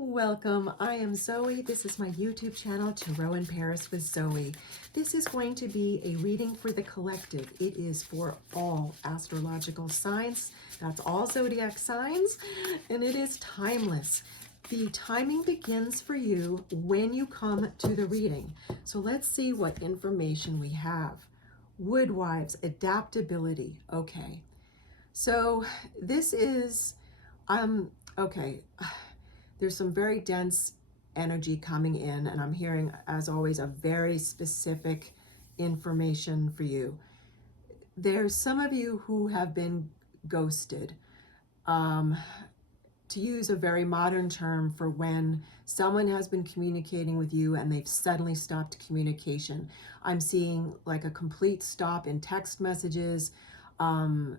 Welcome, I am Zoe. This is my YouTube channel, Tarot in Paris with Zoe. This is going to be a reading for the collective. It is for all astrological signs. That's all zodiac signs, and it is timeless. The timing begins for you when you come to the reading. So let's see what information we have. Woodwives, adaptability. Okay. So this is, okay. There's some very dense energy coming in, and I'm hearing, as always, a very specific information for you. There's some of you who have been ghosted. To use a very modern term for when someone has been communicating with you and they've suddenly stopped communication. I'm seeing like a complete stop in text messages. I'm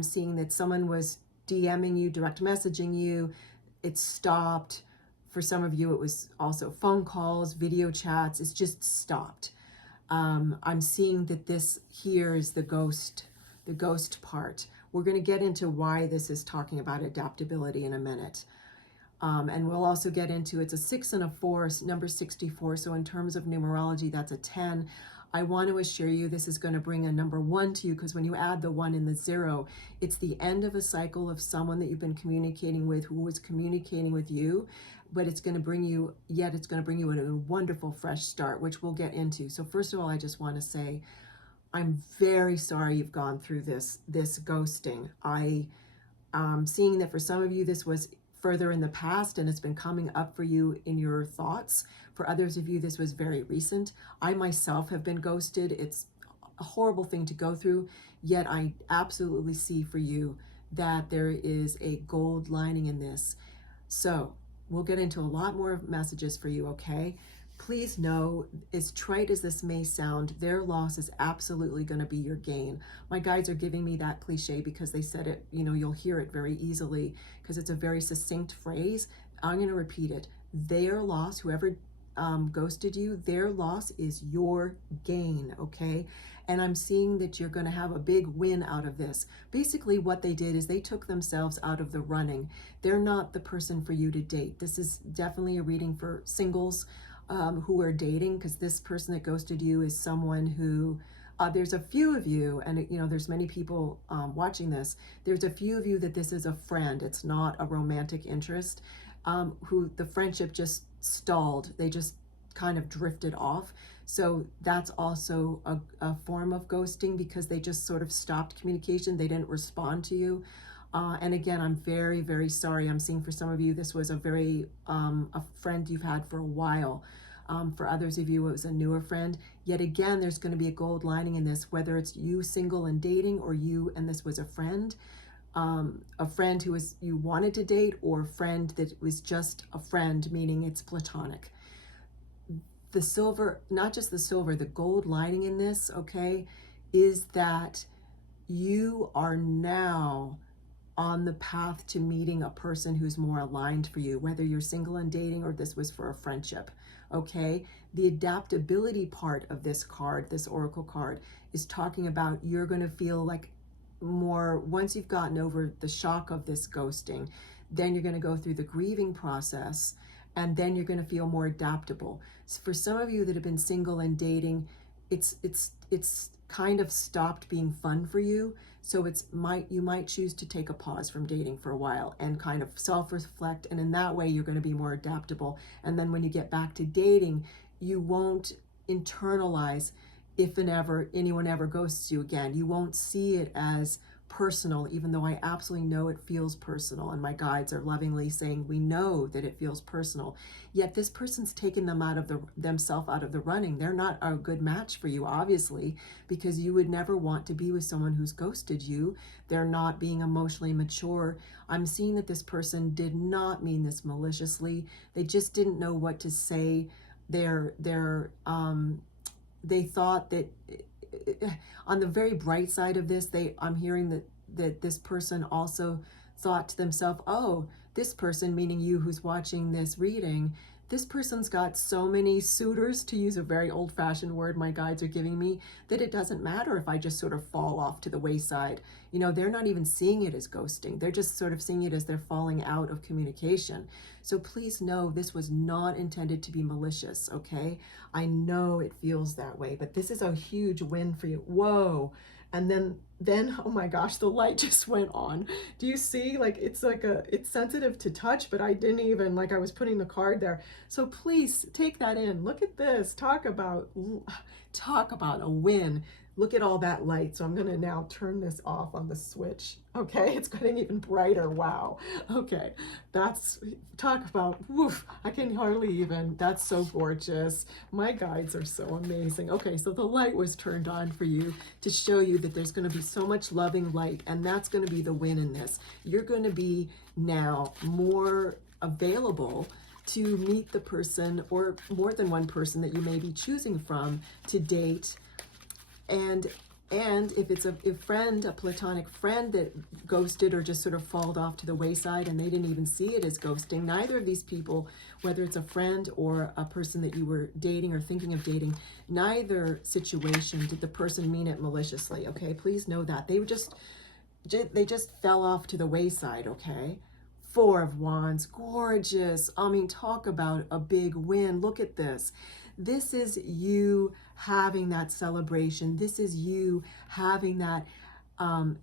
seeing that someone was DMing you, direct messaging you. It stopped. For some of you, it was also phone calls, video chats. It's just stopped. I'm seeing that this here is the ghost part. We're going to get into why this is talking about adaptability in a minute. And we'll also get into, it's a 6 and a 4, number 64. So in terms of numerology, that's a 10. I want to assure you this is going to bring a number 1 to you, because when you add the 1 and the 0, it's the end of a cycle of someone that you've been communicating with who was communicating with you, but it's going to bring you, it's going to bring you a wonderful fresh start, which we'll get into. So first of all, I just want to say, I'm very sorry you've gone through this ghosting. I'm seeing that for some of you, this was further in the past and it's been coming up for you in your thoughts. For others of you, this was very recent. I myself have been ghosted. It's a horrible thing to go through, yet I absolutely see for you that there is a gold lining in this. So we'll get into a lot more messages for you, okay? Please know, as trite as this may sound, their loss is absolutely going to be your gain. My guides are giving me that cliche because they said it, you'll hear it very easily because it's a very succinct phrase. I'm going to repeat it. Their loss, whoever ghosted you, their loss is your gain, okay? And I'm seeing that you're going to have a big win out of this. Basically, what they did is they took themselves out of the running. They're not the person for you to date. This is definitely a reading for singles who are dating, because this person that ghosted you is someone who, there's a few of you, and there's many people watching this, there's a few of you that this is a friend, it's not a romantic interest, who the friendship just stalled, they just kind of drifted off. So that's also a form of ghosting, because they just sort of stopped communication, they didn't respond to you. And again, I'm very, very sorry. I'm seeing for some of you, this was a friend you've had for a while. For others of you, it was a newer friend. Yet again, there's going to be a gold lining in this, whether it's you single and dating, or you and this was a friend who you wanted to date, or a friend that was just a friend, meaning it's platonic. The silver, not just the silver, the gold lining in this, okay, is that you are now on the path to meeting a person who's more aligned for you, whether you're single and dating or this was for a friendship, okay? The adaptability part of this card, this oracle card, is talking about you're going to feel like more, once you've gotten over the shock of this ghosting, then you're going to go through the grieving process, and then you're going to feel more adaptable. So for some of you that have been single and dating, it's kind of stopped being fun for you. So you might choose to take a pause from dating for a while and kind of self-reflect, and in that way you're going to be more adaptable. And then when you get back to dating, you won't internalize if and ever anyone ever ghosts you again. You won't see it as personal, even though I absolutely know it feels personal, and my guides are lovingly saying we know that it feels personal. Yet this person's taken themselves out of the running. They're not a good match for you, obviously, because you would never want to be with someone who's ghosted you. They're not being emotionally mature. I'm seeing that this person did not mean this maliciously. They just didn't know what to say. They thought that, on the very bright side of this, I'm hearing that this person also thought to themselves, oh, this person, meaning you who's watching this reading, This person's got so many suitors, to use a very old-fashioned word my guides are giving me, that it doesn't matter if I just sort of fall off to the wayside. You know, they're not even seeing it as ghosting. They're just sort of seeing it as they're falling out of communication. So please know this was not intended to be malicious, okay? I know it feels that way, but this is a huge win for you. Whoa. And then oh my gosh, the light just went on. Do you see? Like it's sensitive to touch, but I didn't even, like, I was putting the card there. So please take that in. Look at this. Talk about a win. Look at all that light. So I'm going to now turn this off on the switch. Okay, it's getting even brighter. Wow. Okay, talk about, woof, I can hardly even, that's so gorgeous. My guides are so amazing. Okay, so the light was turned on for you to show you that there's going to be so much loving light, and that's going to be the win in this. You're going to be now more available to meet the person, or more than one person that you may be choosing from to date. And if it's a friend, a platonic friend that ghosted or just sort of falled off to the wayside and they didn't even see it as ghosting, neither of these people, whether it's a friend or a person that you were dating or thinking of dating, neither situation did the person mean it maliciously, okay? Please know that. They just fell off to the wayside, okay? Four of Wands, gorgeous. I mean, talk about a big win. Look at this. This is you having that celebration. This is you having that, how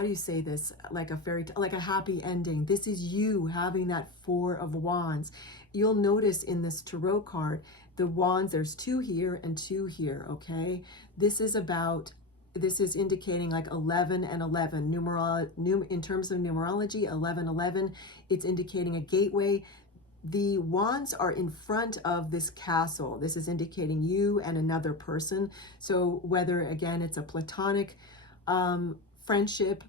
do you say this? Like a fairy tale, like a happy ending. This is you having that Four of Wands. You'll notice in this tarot card, the wands, there's two here and two here, okay? This is indicating like 11 and 11. In terms of numerology, 11, it's indicating a gateway. The wands are in front of this castle. This is indicating you and another person. So whether, again, it's a platonic friendship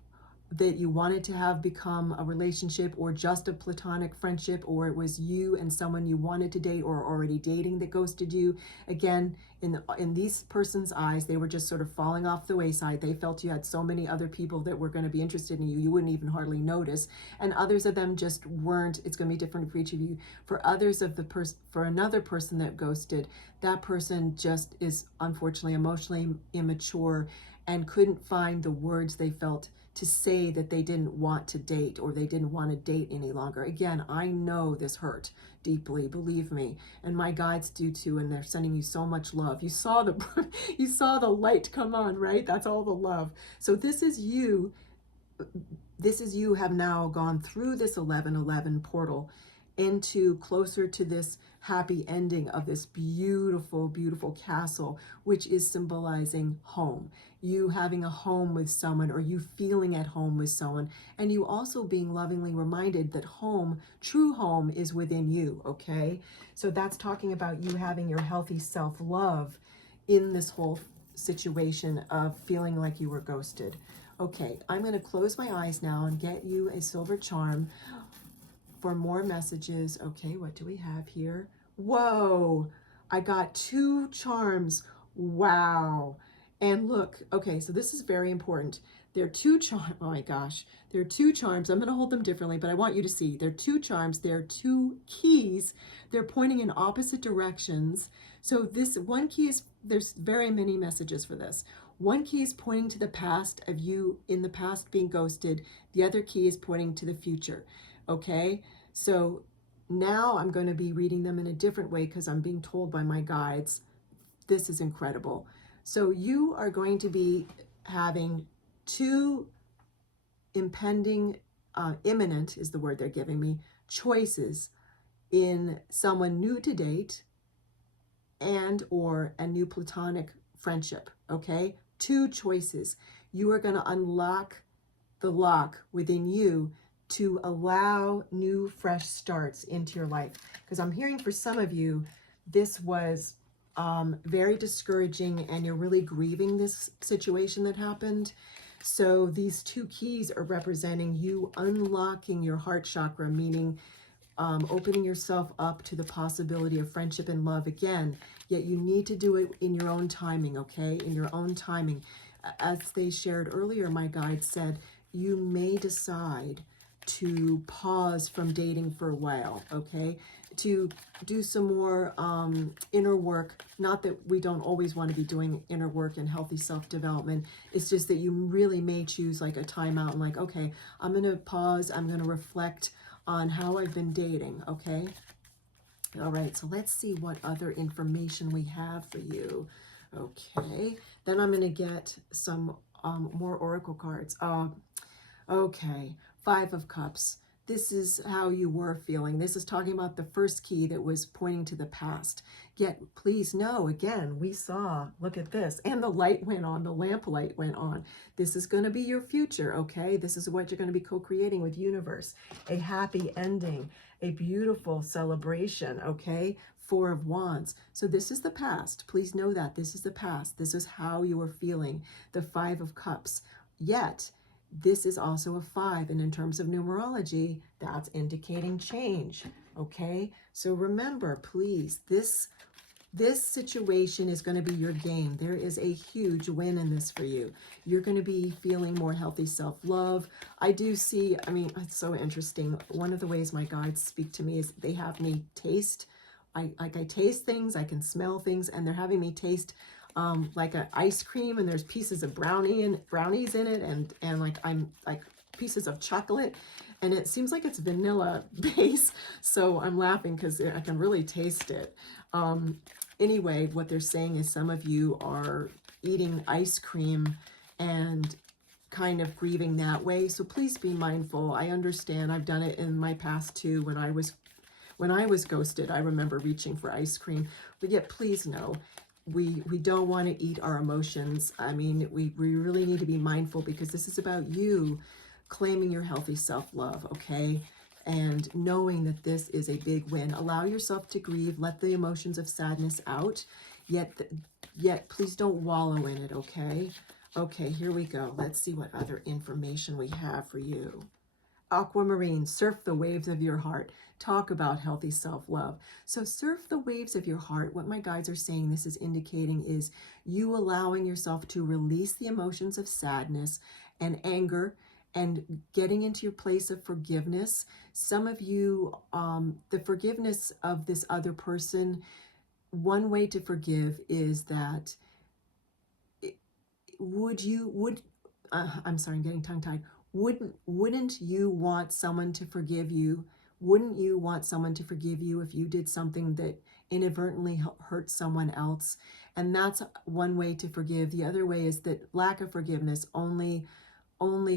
that you wanted to have become a relationship, or just a platonic friendship, or it was you and someone you wanted to date or already dating that ghosted you. Again, in these person's eyes, they were just sort of falling off the wayside. They felt you had so many other people that were going to be interested in you, you wouldn't even hardly notice. And others of them just weren't. It's going to be different for each of you. For others of for another person that ghosted, that person just is unfortunately emotionally immature and couldn't find the words they felt to say that they didn't want to date, or they didn't want to date any longer. Again, I know this hurt deeply, believe me, and my guides do too, and they're sending you so much love. You saw the you saw the light come on, right? That's all the love. So this is you have now gone through this 11 portal into closer to this happy ending of this beautiful, beautiful castle, which is symbolizing home. You having a home with someone, or you feeling at home with someone, and you also being lovingly reminded that home, true home, is within you, okay? So that's talking about you having your healthy self-love in this whole situation of feeling like you were ghosted. Okay, I'm going to close my eyes now and get you a silver charm for more messages. Okay, what do we have here? Whoa, I got two charms. Wow. And look, okay, so this is very important. There are two charms. Oh my gosh, there are two charms. I'm going to hold them differently, but I want you to see. There are two charms. There are two keys. They're pointing in opposite directions. So this one key is, there's very many messages for this. One key is pointing to the past, of you in the past being ghosted. The other key is pointing to the future. Okay, so now I'm going to be reading them in a different way because I'm being told by my guides. This is incredible. So you are going to be having two impending, imminent is the word they're giving me, choices in someone new to date and or a new platonic friendship, okay? Two choices. You are going to unlock the lock within you to allow new, fresh starts into your life. Because I'm hearing for some of you, this was very discouraging, and you're really grieving this situation that happened. So these two keys are representing you unlocking your heart chakra, meaning opening yourself up to the possibility of friendship and love again. Yet you need to do it in your own timing, okay? In your own timing. As they shared earlier, my guide said, you may decide to pause from dating for a while, okay? To do some more inner work. Not that we don't always want to be doing inner work and healthy self-development. It's just that you really may choose like a timeout and like, okay, I'm going to pause. I'm going to reflect on how I've been dating, okay? All right, so let's see what other information we have for you. Okay, then I'm going to get some more oracle cards. Okay, Five of Cups. This is how you were feeling. This is talking about the first key that was pointing to the past. Yet, please know, again, we saw, look at this, and the light went on, the lamp light went on. This is going to be your future, okay? This is what you're going to be co-creating with universe. A happy ending, a beautiful celebration, okay? Four of Wands. So this is the past. Please know that. This is the past. This is how you were feeling. The Five of Cups. Yet, this is also a 5, and in terms of numerology, that's indicating change, okay? So remember, please, this situation is going to be your game. There is a huge win in this for you. You're going to be feeling more healthy self-love. I do see, I mean, it's so interesting. One of the ways my guides speak to me is they have me taste. I taste things, I can smell things, and they're having me taste like an ice cream, and there's pieces of brownies in it, and like I'm like pieces of chocolate, and it seems like it's vanilla base. So I'm laughing because I can really taste it. Anyway, what they're saying is some of you are eating ice cream and kind of grieving that way. So please be mindful. I understand. I've done it in my past too. When I was ghosted, I remember reaching for ice cream. But yet, please know, we don't want to eat our emotions. I mean, we really need to be mindful, because this is about you claiming your healthy self-love, okay? And knowing that this is a big win. Allow yourself to grieve. Let the emotions of sadness out. Yet please don't wallow in it, okay? Okay, here we go. Let's see what other information we have for you. Aquamarine, surf the waves of your heart. Talk about healthy self-love. So surf the waves of your heart. What my guides are saying this is indicating is you allowing yourself to release the emotions of sadness and anger and getting into your place of forgiveness. Some of you, the forgiveness of this other person, one way to forgive is that I'm sorry, I'm getting tongue-tied. Wouldn't you want someone to forgive you? Wouldn't you want someone to forgive you if you did something that inadvertently hurt someone else? And that's one way to forgive. The other way is that lack of forgiveness only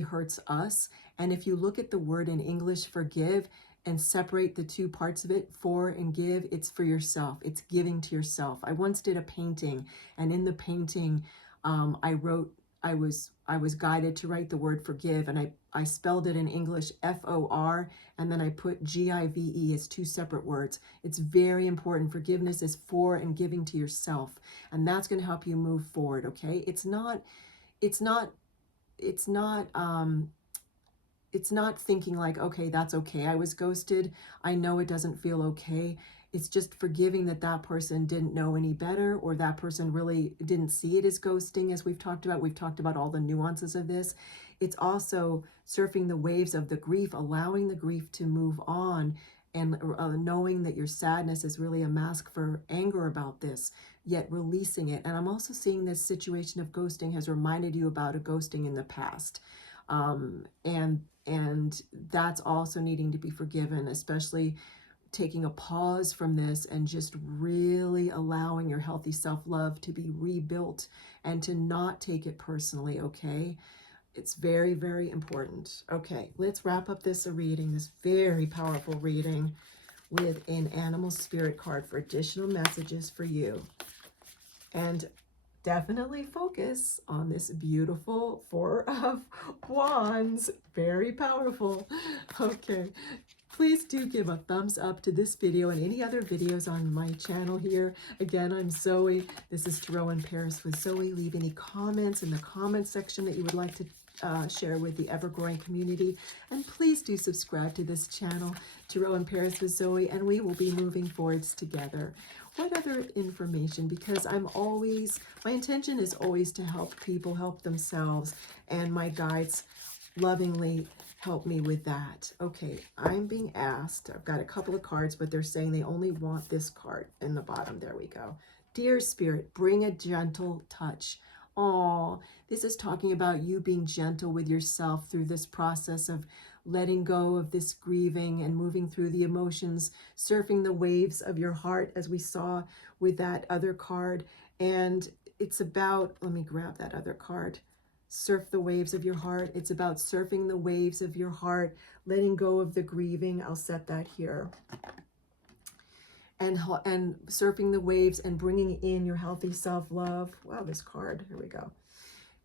hurts us. And if you look at the word in English, forgive, and separate the two parts of it, for and give, it's for yourself. It's giving to yourself. I once did a painting, and in the painting, I was guided to write the word forgive, and I spelled it in English FOR, and then I put GIVE as two separate words. It's very important. Forgiveness is for and giving to yourself, and that's going to help you move forward, okay? It's not thinking like, okay, that's okay. I was ghosted. I know it doesn't feel okay. It's just forgiving that that person didn't know any better, or that person really didn't see it as ghosting, as we've talked about. We've talked about all the nuances of this. It's also surfing the waves of the grief, allowing the grief to move on, and knowing that your sadness is really a mask for anger about this, yet releasing it. And I'm also seeing this situation of ghosting has reminded you about a ghosting in the past. And that's also needing to be forgiven, especially taking a pause from this and just really allowing your healthy self-love to be rebuilt and to not take it personally, okay? It's very, very important. Okay, let's wrap up this reading, this very powerful reading, with an animal spirit card for additional messages for you. And definitely focus on this beautiful Four of Wands. Very powerful. Okay. Please do give a thumbs up to this video and any other videos on my channel here. Again, I'm Zoe. This is Tarot in Paris with Zoe. Leave any comments in the comment section that you would like to share with the ever-growing community. And please do subscribe to this channel, Tarot in Paris with Zoe, and we will be moving forwards together. What other information? Because my intention is always to help people help themselves, and my guides lovingly help me with that. Okay, I'm being asked, I've got a couple of cards, but they're saying they only want this card in the bottom. There we go. Dear Spirit, bring a gentle touch. Oh, this is talking about you being gentle with yourself through this process of letting go of this grieving and moving through the emotions, surfing the waves of your heart, as we saw with that other card. And it's about, let me grab that other card. Surf the waves of your heart. It's about surfing the waves of your heart, letting go of the grieving. I'll set that here. And surfing the waves and bringing in your healthy self-love. Wow, this card, here we go.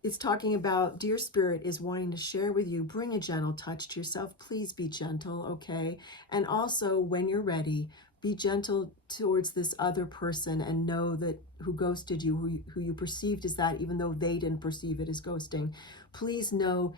It's talking about, dear Spirit is wanting to share with you, bring a gentle touch to yourself. Please be gentle, okay? And also, when you're ready, be gentle towards this other person and know that who ghosted you, who you perceived as that, even though they didn't perceive it as ghosting. Please know,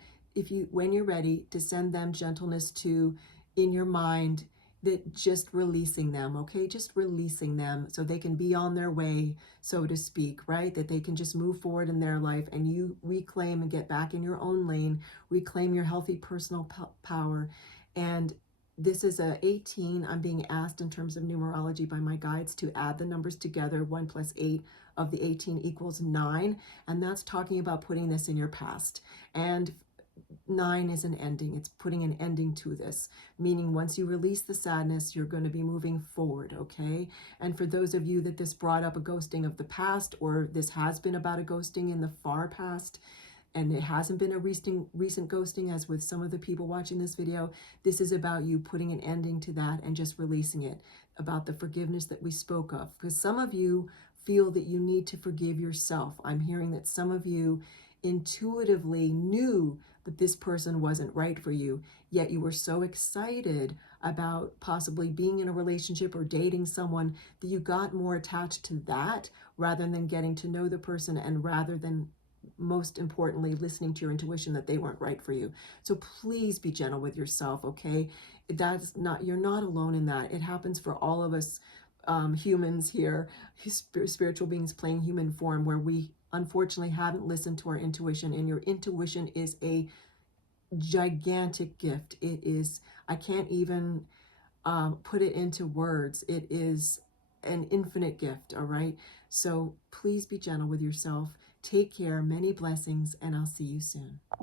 when you're ready, to send them gentleness to, in your mind, that just releasing them, okay? Just releasing them so they can be on their way, so to speak, right? That they can just move forward in their life and you reclaim and get back in your own lane, reclaim your healthy personal power. And this is a 18. I'm being asked in terms of numerology by my guides to add the numbers together. 1 + 8 of the 18 equals 9. And that's talking about putting this in your past. And 9 is an ending. It's putting an ending to this, meaning once you release the sadness, you're going to be moving forward, okay? And for those of you that this brought up a ghosting of the past, or this has been about a ghosting in the far past, and it hasn't been a recent ghosting, as with some of the people watching this video, this is about you putting an ending to that and just releasing it, about the forgiveness that we spoke of. Because some of you feel that you need to forgive yourself. I'm hearing that some of you intuitively knew that this person wasn't right for you, yet you were so excited about possibly being in a relationship or dating someone that you got more attached to that rather than getting to know the person, and rather than, most importantly, listening to your intuition that they weren't right for you. So please be gentle with yourself, okay? That's not, you're not alone in that. It happens for all of us, humans here, spiritual beings playing human form, where we unfortunately haven't listened to our intuition. And your intuition is a gigantic gift. It is, I can't even put it into words. It is an infinite gift, all right? So please be gentle with yourself. Take care, many blessings, and I'll see you soon.